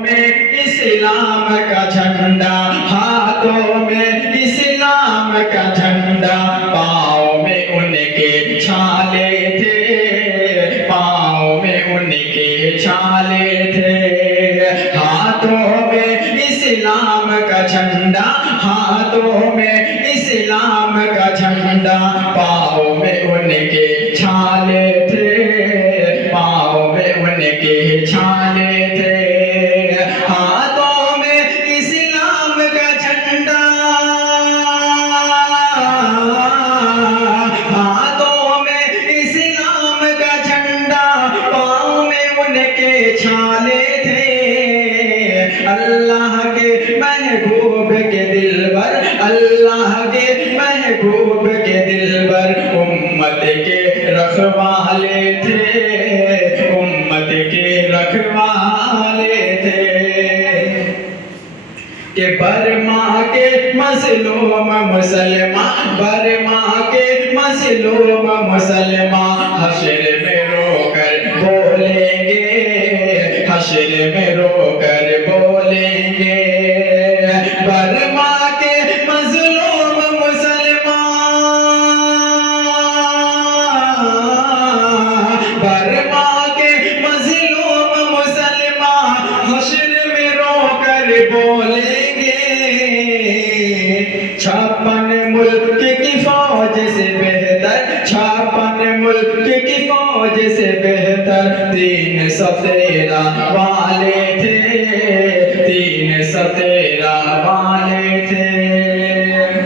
میں اسلام کا جھنڈا، ہاتھوں میں اسلام کا جھنڈا، پاؤں میں ان کے چھالے تھے، پاؤں میں ان کے چھالے تھے، ہاتھوں میں اسلام کا جھنڈا، ہاتھوں میں اسلام کا جھنڈا، پاؤں میں ان کے چھالے تھے، پاؤں میں ان کے چھالے تھے، ہاتھوں میں اسلام کا جھنڈا، ہاتھوں میں اسلام کا جھنڈا، پاؤں میں ان کے چھالے تھے، اللہ کے محبوب کے دلبر، اللہ کے محبوب کے دلبر، امت کے رکھوالے تھے، امت کے رکھوالے تھے، کہ برما کے مظلوم مسلمان، برما کے مظلوم مسلمان حشر میں رو کر بولیں گے، حشر میں رو کر بولیں گے، برما کے مظلوم مسلمان، برما کے مظلوم مسلمان حشر میں رو کر بولیں گے، 56 ملک کی فوج سے بہتر، 56 ملک کی فوج سے بہتر 313